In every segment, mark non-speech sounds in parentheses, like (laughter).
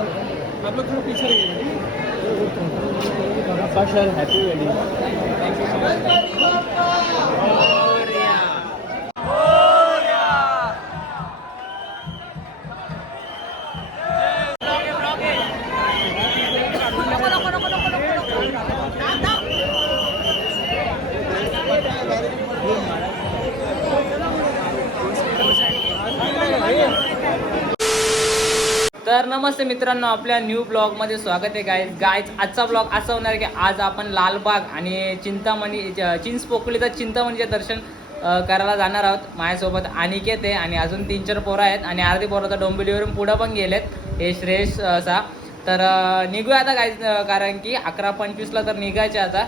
आप लोग थोड़ा पीछे रहिए हॅपी वेडिंग तर नमस्ते मित्रांनो आपल्या न्यू ब्लॉगमध्ये स्वागत आहे गाईज गाईज आजचा ब्लॉग असा होणार आहे की आज आपण लालबाग आणि चिंतामणी चिंच पोकळीचं चिंतामणीचे दर्शन करायला जाणार आहोत माझ्यासोबत अनिकेत आहे आणि अजून तीन चार पोरं आहेत आणि अर्धी पोरं तर डोंबिवलीवरून पुढं पण गेलेत हे श्रेयस असा तर निघूया आता गाईज अ, कारण की अकरा पंचवीसला तर निघायचे आता.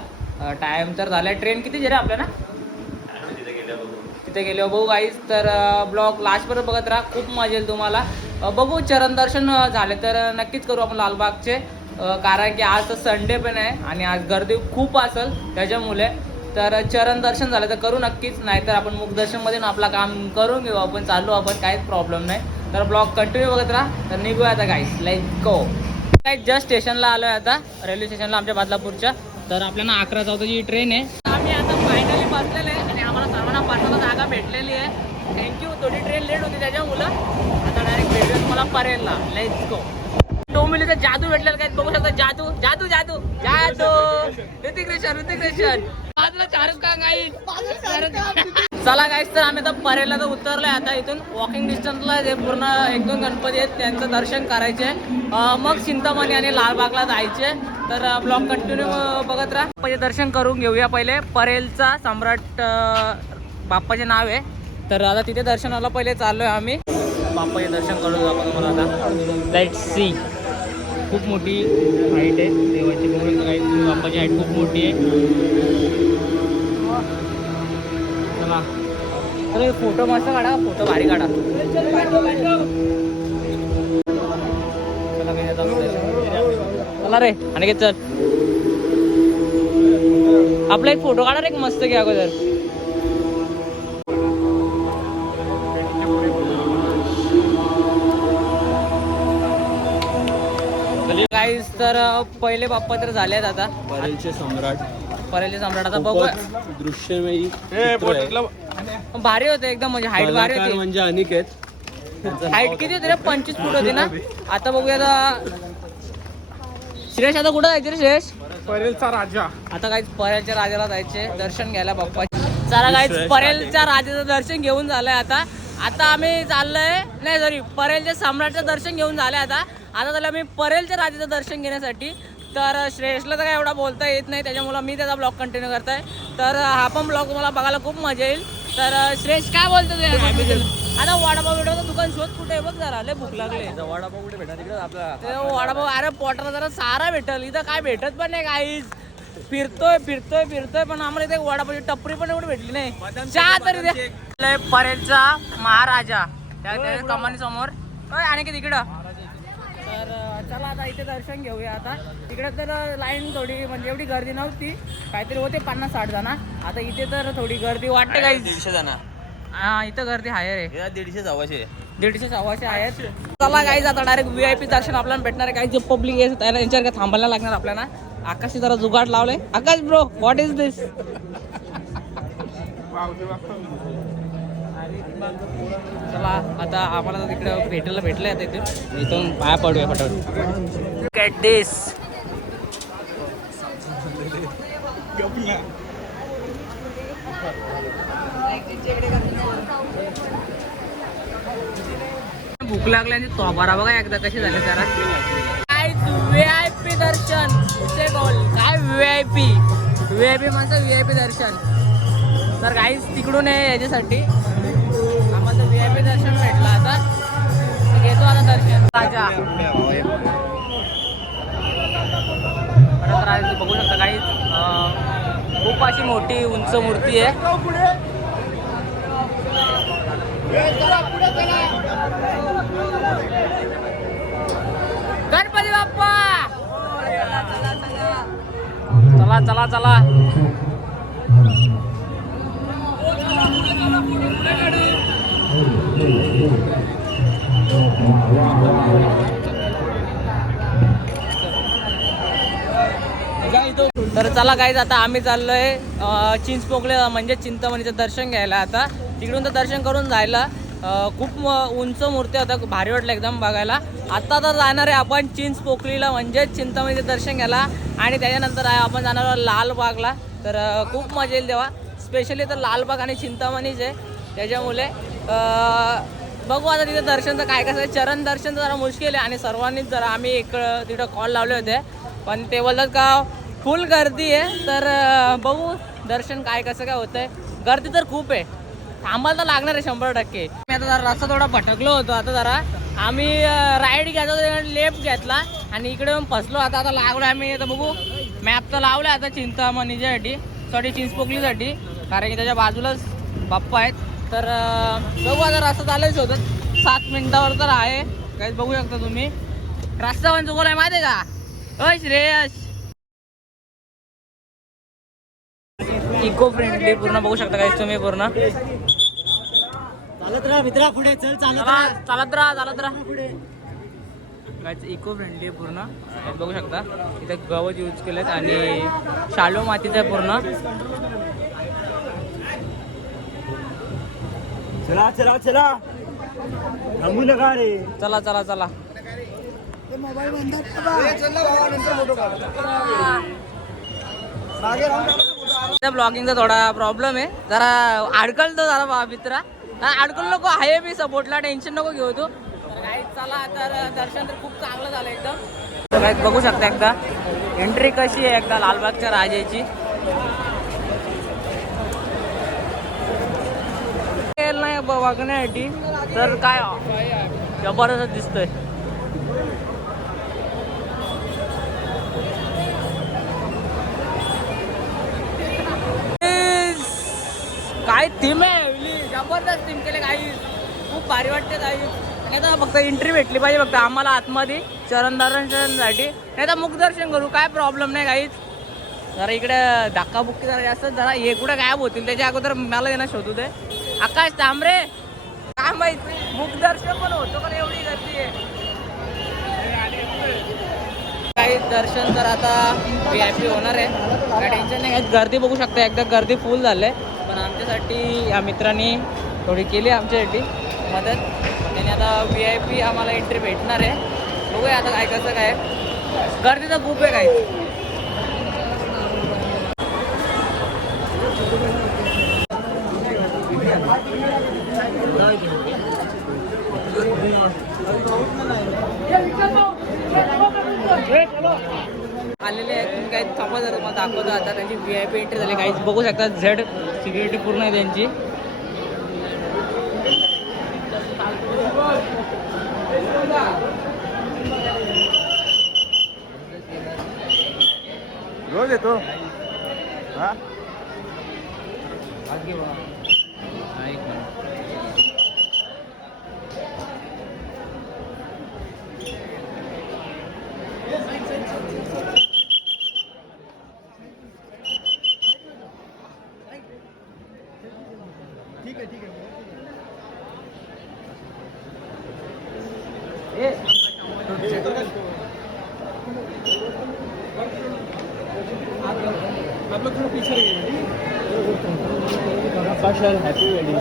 टाईम तर झाला ट्रेन किती आहे आपल्याला? तिथे गेलो बघू. गाईज तर ब्लॉग लास्टपर्यंत बघत राहा. खूप मजा येईल तुम्हाला. बघू चरण दर्शन झाले तर नक्कीच करू आपण लालबागचे. कारण की आज तर संडे पण आहे आणि आज गर्दी खूप असेल त्याच्यामुळे. तर चरण दर्शन झालं तर करू नक्कीच नाहीतर आपण मुखदर्शनमध्ये आपला काम करून घेऊ. आपण चालू आपण काहीच प्रॉब्लेम नाही. तर ब्लॉग कंटिन्यू बघत राहा. तर निघूया आता काहीच लाईक गो काय जस्ट स्टेशनला आलो आहे आता रेल्वे स्टेशनला आमच्या बदलापूरच्या. तर आपल्याला अकरा चौदाची ट्रेन आहे. आम्ही आता फायनली बसलेले आहे आणि आम्हाला सर्वांना पाठवायला जागा भेटलेली आहे. थोडी ट्रेन लेट होती त्याच्यामुळं आता डायरेक्ट भेटूया मला परेलला. लेट्स गो डोंबिवलीचा जादू भेटलेला काय? बघू शकता जादू. जादू जादू. जादू. ऋतिक रेशन ऋतिक रेशन. बाजूला चला गाईस तर आम्ही आता परेलला तर उतरलोय आता इथून. वॉकिंग डिस्टन्सला जे पूर्ण एक दोन गणपती आहेत त्यांचं दर्शन करायचे. मग चिंतामणी आणि लालबागला जायचे. तर ब्लॉग कंटिन्यू बघत राहा. पहिले दर्शन करून घेऊया पहिले. परेलचा सम्राट बाप्पाचे नाव आहे. तर आता तिथे दर्शनाला पहिले चाललोय आम्ही. बाप्पाचे दर्शन करू आपण तुम्हाला आता. लेट सी खूप मोठी हाईट आहे. देवाची शकता काही बाप्पाची हाईट खूप मोठी आहे. चला. अरे फोटो मस्त काढा फोटो भारी काढा. चला रे आणि चल. आपला एक फोटो काढा रे एक मस्त घ्या अगोदर. तर पहिले बाप्पा तर झाले आहेत आता. परेलचे सम्राट. परेलचे सम्राट. आता बघूया चित्र आहे. भारी होते एकदम म्हणजे हाईट भारी होती. म्हणजे अनिकेत हाईट किती होती रे? पंचवीस फूट होती ना? (laughs) आता बघूया आता. श्रेयश आता कुठं जायचे रे श्रेयश? परेलचा राजा. आता काही परेलच्या राजाला जायचे. दर्शन घ्यायला बाप्पा. चला काही परेलच्या राजाचं दर्शन घेऊन झालंय आता. आता आम्ही चाललोय नाही सॉरी परेलच्या सम्राटचं दर्शन घेऊन झालंय आता. आता झालं आम्ही परेलच्या राजाचं दर्शन घेण्यासाठी. तर श्रेयसला तर काय एवढा बोलता येत नाही त्याच्यामुळे मी त्याचा ब्लॉग कंटिन्यू करताय. तर हा पण ब्लॉग तुम्हाला बघायला खूप मजा येईल. तर श्रेयस काय बोलतो ते? आता वडापाव बिडापावचं दुकान शोध कुठे बघ जरा लय भूक लागली. वडापाव कुठे तिकडे आपला वडापाव अरे पोटाला जरा सारा भेटल इथं काय भेटत पण नाही काहीच फिरतोय फिरतोय फिरतोय पण आम्हाला इथे वडापावची टपरी पण एवढी भेटली नाही. चहा तरी परेलचा महाराजा. त्या कमानी समोर आणि की तिकडं तर चला आता इथे दर्शन घेऊया आता. तिकडे तर लाईन थोडी म्हणजे एवढी गर्दी नव्हती. काहीतरी होते पन्नास साठ जण. आता इथे तर थोडी गर्दी वाटते काही दीडशे जण. हा इथं गर्दी आहे. रे दीडशे सव्वाशे दीडशे सव्वाशे आहेत. चला काही आता डायरेक्ट व्ही आय पी दर्शन आपल्याला भेटणार आहे. काही जे पब्लिक आहे त्याला यांच्यावर काय थांबायला लागणार आपल्याला? आकाशी जरा जुगाड लावले Akash bro what is this चला आता आम्हाला तिकडं भेटायला भेटलं आता इथून. इथून पाया पडूया पटवून कॅट दिस भूक आणि तो बरा बघा एकदा कसे झाले जरा. काय व्ही आय पी दर्शन? बोल. काय V I P V I P म्हणजे व्ही आय पी दर्शन. तर काहीच तिकडून आहे याच्यासाठी. दर्शन राजा परत बघू शकता काही खूप अशी मोठी उंच मूर्ती आहे गणपती बाप्पा! चला चला चला तर चला काहीच आता आम्ही चाललोय चिंचपोकले म्हणजे चिंतामणीचं दर्शन घ्यायला आता. तिकडून तर दर्शन करून जायला. खूप उंच मूर्ती होत्या भारी वाटलं एकदम बघायला. आत्ता तर जाणार आहे आपण चिंच पोकलीला म्हणजेच चिंतामणीचं दर्शन घ्यायला. आणि त्याच्यानंतर आपण जाणार आहोत लालबागला. तर खूप मजा येईल तेव्हा. स्पेशली तर लालबाग आणि चिंतामणीच आहे. त्याच्यामुळे बघू आता तिथे दर्शनचं काय कसं आहे. चरण दर्शन जरा मुश्किल आहे आणि सर्वांनीच जरा आम्ही एक तिथं कॉल लावले होते. पण ते बोलतात का फुल गर्दी आहे. तर बघू दर्शन काय कसं काय होतंय. गर्दी तर खूप आहे. थांबायला तर लागणार आहे शंभर टक्के. मी आता जरा रस्ता थोडा भटकलो होतो. आता जरा आम्ही राईड घ्यायचो लेफ्ट घेतला आणि इकडे येऊन फसलो. आता आता लागलो आम्ही. आता बघू मॅप तर लावला आता चिंतामणीच्यासाठी सॉरी चिंचपोकलीसाठी. कारण की त्याच्या बाजूलाच बाप्पा आहेत. तर बघू आता रस्ता चालायच होतं सात मिनिटावर तर आहे. काही बघू शकता तुम्ही. रस्ता पण चुकवलाय माहिती आहे का? अय श्रेयस. इको फ्रेंडली पूर्ण. बघू शकता काही तुम्ही पूर्ण. चालत राहा मित्रा पुढे चल चालत चला चालत राहा चालत राहा. गायचं इको फ्रेंडली आहे पूर्ण. बघू शकता. इथे गवत यूज केलेत आणि शालो मातीचं आहे पूर्ण. चला चला चला. थांबू नका रे. चला चला चला. ब्लॉगिंगचा थोडा प्रॉब्लेम आहे. जरा अडकलतो जरा बा मित्रा. हा, अडकल नको आहे मी सपोर्टला टेन्शन नको घेऊ तू. चला तर दर्शन तर खूप चांगलं झालं एकदम. बघू शकता एकदा. एंट्री कशी आहे एकदा लालबागच्या राजाची केलं नाही ब- बघण्यासाठी तर काय? जबरदस्त दिसतंय. काय थीम आहे जबरदस्त थीम केले काही खूप भारी वाटते काही नाही तर फक्त एंट्री भेटली पाहिजे फक्त आम्हाला आतमध्ये चरण नाही तर मुखदर्शन करू काय प्रॉब्लेम नाही काहीच जरा इकडे धक्काबुक्की जरा जास्त जरा हे कुठं गायब होतील त्याच्या अगोदर मला येणं शोधू दे. आकाश तांबरे. काय माहीत मुखदर्शन पण होतो पण एवढी गर्दी आहे. काही दर्शन तर आता व्ही आय पी होणार आहे. काय टेन्शन नाही. काही गर्दी बघू शकता एकदा गर्दी फुल झालं आहे पण आमच्यासाठी या मित्रांनी थोडी केली आमच्यासाठी मदत. त्याने आता व्ही आय पी आम्हाला एंट्री भेटणार आहे. बघूया आता काय कसं काय. गर्दी तर खूप आहे काही. आलेले आहेत तुम्ही काही थांबा जरा मला दाखवतो आता त्यांची व्ही आय पी एंट्री झाली. काही बघू शकता झेड सिक्युरिटी पूर्ण आहे त्यांची. रोज येतो. हा? हा, हॅपी वेडिंग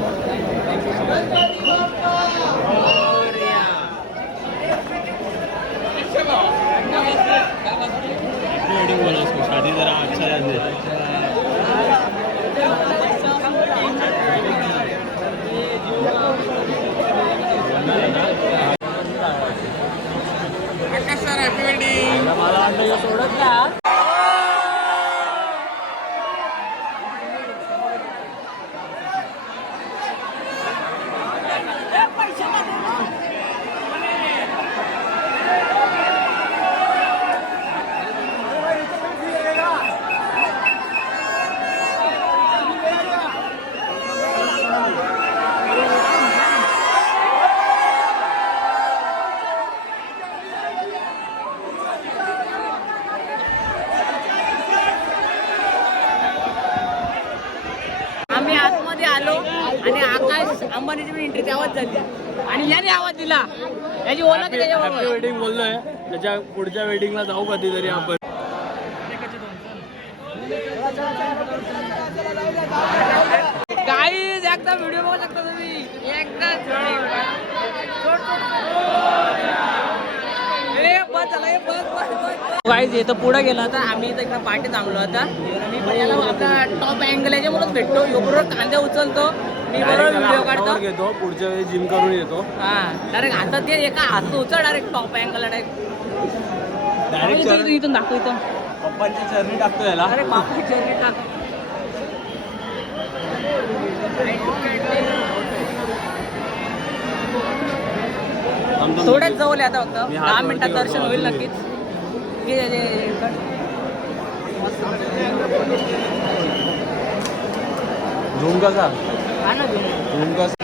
वेडिंग बोला उसको शादी जरा अच्छा रहते मला वाटलं हे सोडत नाही अंबानीची पण एंट्री तेव्हाच झाली. आणि याने आवाज दिला. याची ओळख त्याच्याबरोबर वेडिंग बोललोय. त्याच्या पुढच्या वेडिंगला जाऊ कधीतरी आपण. गाईज एकदा व्हिडिओ बघू शकता तुम्ही. एकदा गाईज इथं पुढे गेलो आता आम्ही इथं इकडे पाठी थांबलो मी पहिला आपला टॉप अँगल याच्यामुळेच भेटतो. यो बरोबर कांदे उचलतो. मी बरोबर व्हिडिओ काढतो. घेतो पुढच्या वेळी जिम करून येतो. हा डायरेक्ट आता ते एका हात उचल direct top angle direct direct इथून दाखव इथं पप्पांची चरणी टाकतो याला. अरे बापरे चेहरे टाक. थोड्याच जवळ आता फक्त. दहा मिनिटात दर्शन होईल नक्कीच. झूम कसा हा कसा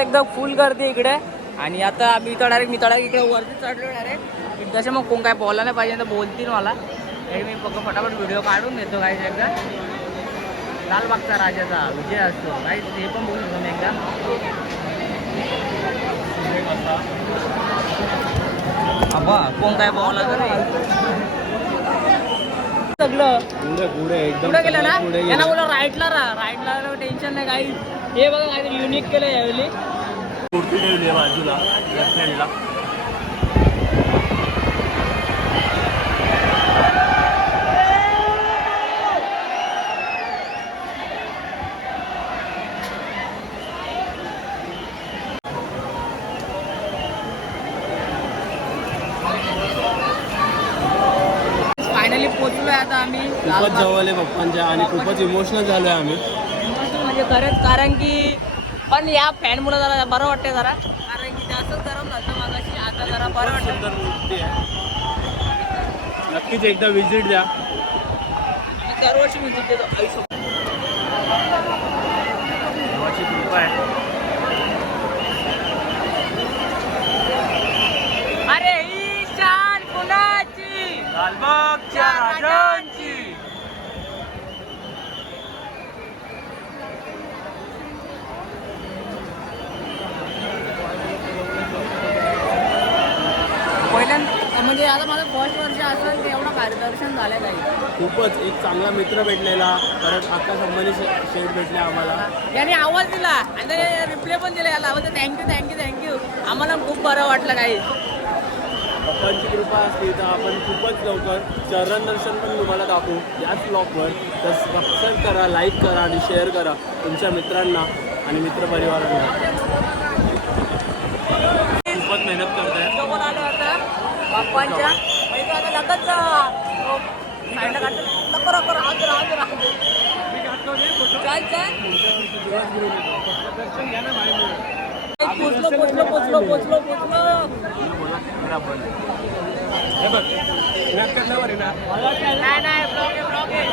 एकदम फुल गर्दी इकडे. आणि आता आम्ही इथं डायरेक्ट मी डायरेक्ट इकडे वरती चढलो डायरेक्ट तसे मग कोण काय बोलायला नाही पाहिजे तर बोलतील मला. तरी मी फक्त फटाफट व्हिडिओ काढून देतो काही एकदा. लालबागचा राजाचा विजय असतो. काही ते पण बघू शकतो मी एकदा. अबा कोण काय बोला तर सगळं. पुढे पुढे एकदम पुढे गेलं ना? त्यांना. बोला राईटला राहा राईटला टेन्शन नाही काही हे बघा काहीतरी युनिक केलं यावेळी. ठेवली बाजूला लेफ्ट हँडला फायनली पोचलोय आता आम्ही खूपच लालबाग. जवळ आहे पप्पांच्या आणि खूपच इमोशनल झालोय आम्ही. म्हणजे खरंच कारण की पण या फॅन मुलं जरा बरं वाटते जरा. कारण की जास्तच गरम झालं मागाशी आता जरा बरं वाटतं सुंदर मूर्ती आहे. नक्कीच एकदा विजिट द्या. दरवर्षी मी तिथे जातो. आई सोबत. देवाची कृपा आहे. अरे ही शान कुणाची लालबागच्या राजांची. पहिल्यांदा म्हणजे आता माझं फर्स्ट वर्ष असेल ते एवढं कार्यदर्शन झालं नाही. खूपच एक चांगला मित्र भेटलेला परत आकाश अंबानी शेठ भेटले आम्हाला. याने आवाज दिला आणि रिप्लाय पण दिला याला म्हणजे थँक्यू थँक्यू थँक्यू आम्हाला खूप बरं वाटलं काही. पप्पांची कृपा असली तर आपण खूपच लवकर चरण दर्शन पण तुम्हाला दाखवू. याच ब्लॉगवर तर सबस्क्राईब करा लाईक करा आणि शेअर करा तुमच्या मित्रांना आणि मित्रपरिवारांना. खूपच मेहनत करताय. सोबत पोचलो पोचलो पोचलो पोचलो पोचलो. नाही नाही ब्लॉग आहे ब्लॉग आहे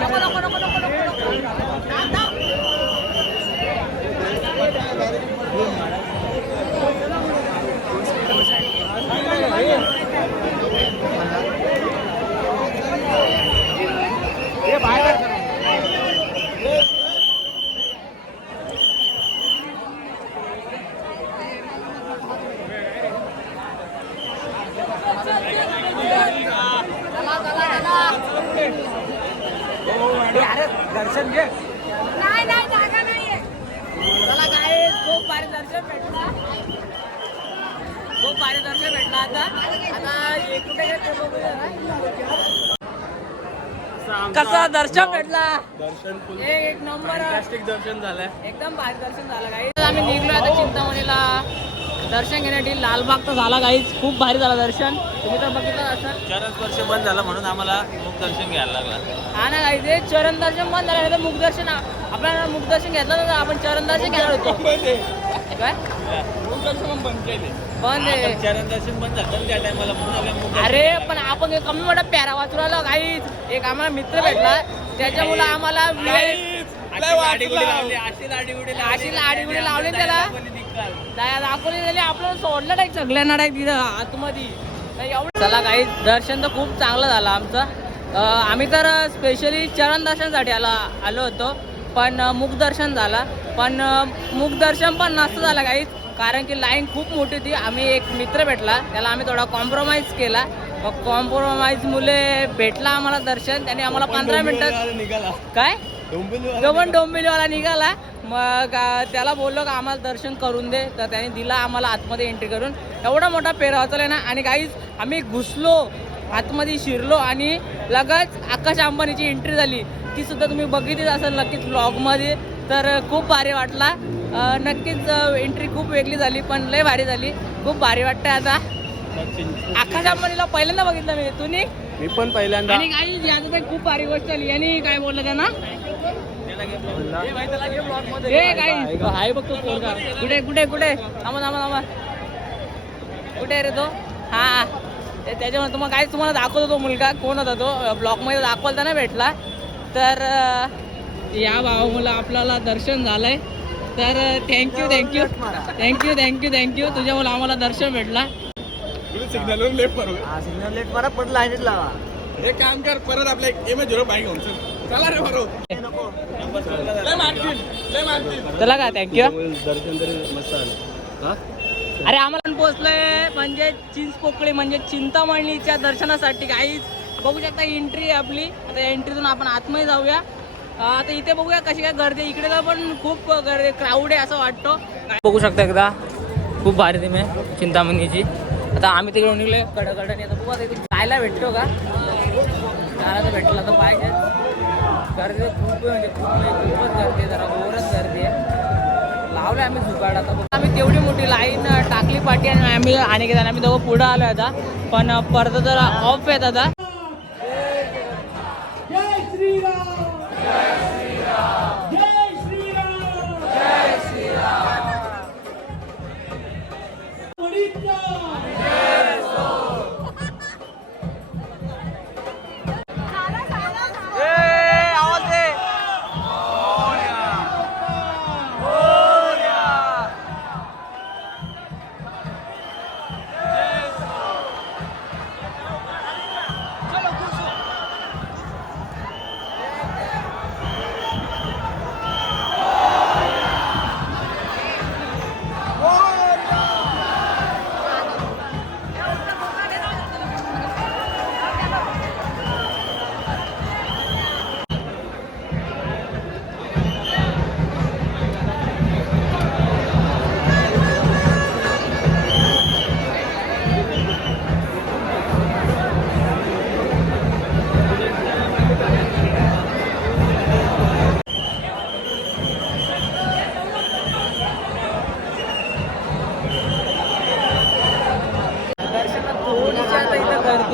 नको नको नको नको नको नको थांब, थांब. चला चला चला अरे दर्शन घे नाही नाही जागा नाहीये चला काय खूप भारी दर्शन भेटला खूप भारी दर्शन भेटला आता आता हे कुठे गेले ते बघूया ना. कसं दर्शन भेटला? दर्शन एक नंबर दर्शन झालंय. एकदम भारी दर्शन झालं आम्ही निघलो आता चिंतामणीला. दर्शन घेण्यासाठी लालबाग तर झाला काहीच खूप भारी झालं दर्शन. तुम्ही तर बघितलं असाल. चारच वर्ष बंद झालं म्हणून आम्हाला मुख दर्शन घ्यायला लागला. हा ना काही ते चरण दर्शन बंद झालं तर मुखदर्शन आपल्याला मुखदर्शन घेतलं तर आपण चरण दर्शन घेणार होतो. (laughs) काय? बंद आहे. चरण दर्शन बंद झालं त्या टायमाला म्हणून आम्ही मुख दर्शन अरे पण आपण हे कमी मोठा प्यारा वाचू राहिलो काहीच एक आम्हाला मित्र भेटला. त्याच्यामुळे आम्हाला अशी लाडीगुडी लावली अशी लाडीगुडी लावली. अशी लाडीगुडी लावली त्याला. दाखवली झाली आपल्याला सोडलं नाही सगळ्यांना नाही तिथं आतमध्ये. नाही, एवढं- चला काही दर्शन तर खूप चांगलं झालं आमचं. अं, आम्ही तर स्पेशली चरण दर्शनसाठी आला आलो होतो. पण अं, मुख दर्शन झाला. पण अं, मुख दर्शन पण नसतं झालं काहीच कारण की लाईन खूप मोठी होती. आम्ही एक मित्र भेटला. त्याला आम्ही थोडा कॉम्प्रोमाइज केला. मग कॉम्प्रोमाइज मुले भेटला आम्हाला दर्शन. त्याने आम्हाला पंधरा मिनिटात निघाला. काय? डोंबिवली डोंबिवलीवाला निघाला. मग त्याला बोललो का आम्हाला दर्शन करून दे. तर त्याने दिला आम्हाला आतमध्ये एंट्री करून. एवढा मोठा पेरा वाचला ना. आणि काहीच आम्ही घुसलो. आतमध्ये शिरलो आणि लगेच आकाश अंबानीची एंट्री झाली. ती सुद्धा तुम्ही बघितलीच असेल नक्कीच ब्लॉगमध्ये तर खूप भारी वाटला. नक्कीच एंट्री खूप वेगळी झाली पण लय भारी झाली. खूप भारी वाटतंय आता. अंबानीला पहिल्यांदा बघितलं मी. तुम्ही? मी पण पहिल्यांदा. आणि काही खूप भारी गोष्ट आली आणि काय बोललं त्यांना? हे काही हाय बघतो फोन का कुठे कुठे कुठे? थांबा थांबा थांबा. कुठे रे तो? हा ते त्याच्यामुळे तुम्हाला काय तुम्हाला दाखवतो तो मुलगा. कोण होता तो? ब्लॉकमध्ये दाखवता ना भेटला. तर या भावा मुलं आपल्याला दर्शन झालंय. तर thank you thank you thank you thank you thank you तुझ्यामुळे आम्हाला दर्शन भेटला. सिग्नलवर लेफ्ट करू सिग्नल लेट परत पडला आहे लावा. एक काम कर परत आपल्या एम एच झिरो बाईक घेऊन चल. चला रे बरो लय मारतील लय मारतील. चला का थँक्यू दर्शन तरी मस्त आलं हा अरे आम्हाला पोहोचलोय. म्हणजे चिंच पोकळी म्हणजे चिंतामणीच्या दर्शनासाठी. काहीच बघू शकता एंट्री आहे आपली. आता एंट्रीतून आपण आतमध्ये जाऊया. आता इथे बघूया कशी काय गर्दी इकडे तर पण खूप गर्दी क्राऊड आहे असं वाटतं. बघू शकता एकदा. खूप भारी तुम्ही चिंतामणीची. आता आम्ही तिकडे निघले कडकडणी आता बघू आता जायला भेटतो का? जायला तर भेटला तर पाहिजे. गर्दी खूप म्हणजे खूप खूपच गर्दी आहे जरा ओरच गर्दी आहे. लावलं आम्ही जुगाड आता. आम्ही तेवढी मोठी लाईन टाकली पाठी आणि आम्ही आणि आम्ही दोघं पुढं आलो आता. पण परत जरा ऑफ आहेत आता.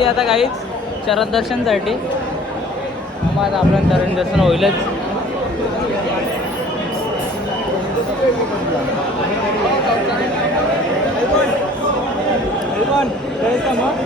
इथं गर्दी आता काहीच शरद दर्शनसाठी. मग आता आपलं शरण दर्शन होईलच. मग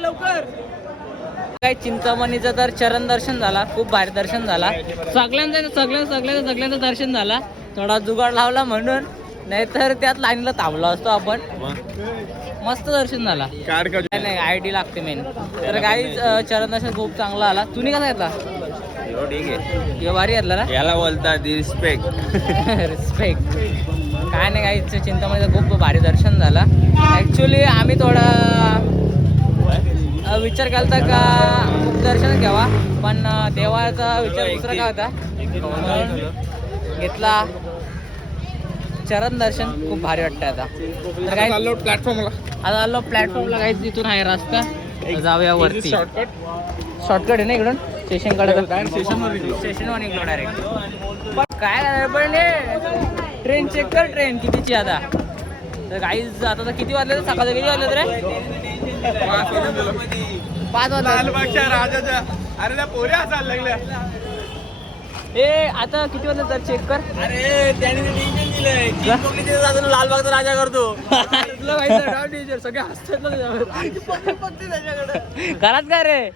लवकर काय चिंतामणीचं तर चरण दर्शन झाला खूप भारी दर्शन झाला. सगळ्यांचं सगळ्या सगळ्यांचं सगळ्यांचं दर्शन झाला. थोडा जुगाड लावला म्हणून नाहीतर त्यात लाईनला थांबलो असतो आपण. मस्त दर्शन झाला. काय नाही आय डी लागते मेन तर काही चरण दर्शन खूप चांगला आला. तुम्ही कसा घेतला? ठीक आहे. किंवा भारी घेतला ना? याला बोलतात रिस्पेक्ट रिस्पेक्ट (laughs) काय नाही काही चिंतामणीचं खूप भारी दर्शन झालं. ॲक्च्युली आम्ही थोडा विचार केला का दर्शन घ्यावा? पण देवाचा विचार दुसरा काय होता? घेतला. चरण दर्शन खूप भारी वाटतंय आता. तर काय प्लॅटफॉर्मला आता आलो प्लॅटफॉर्मला काही तिथून आहे रस्ता. जाऊया वरती. शॉर्टकट शॉर्टकट आहे ना इकडून? स्टेशनकडे स्टेशनवर निघलो. डायरेक्ट काय करायला पण ट्रेन चेक कर ट्रेन कितीची आता? तर काही आता तर किती वाजले? सकाळचं किती वाजले रे? पाच लालबागच्या राजाच्या. अरे त्या पोऱ्या हसायला लागल्या. ए आता किती वाजले तर चेक कर. अरे त्याने टेन्शन दिलंय. कोकणीचे लालबागचा राजा करतो. तुला माहिती आहे, डाव danger, सगळे हसतात ना त्याच्यावर. खरंच काय रे?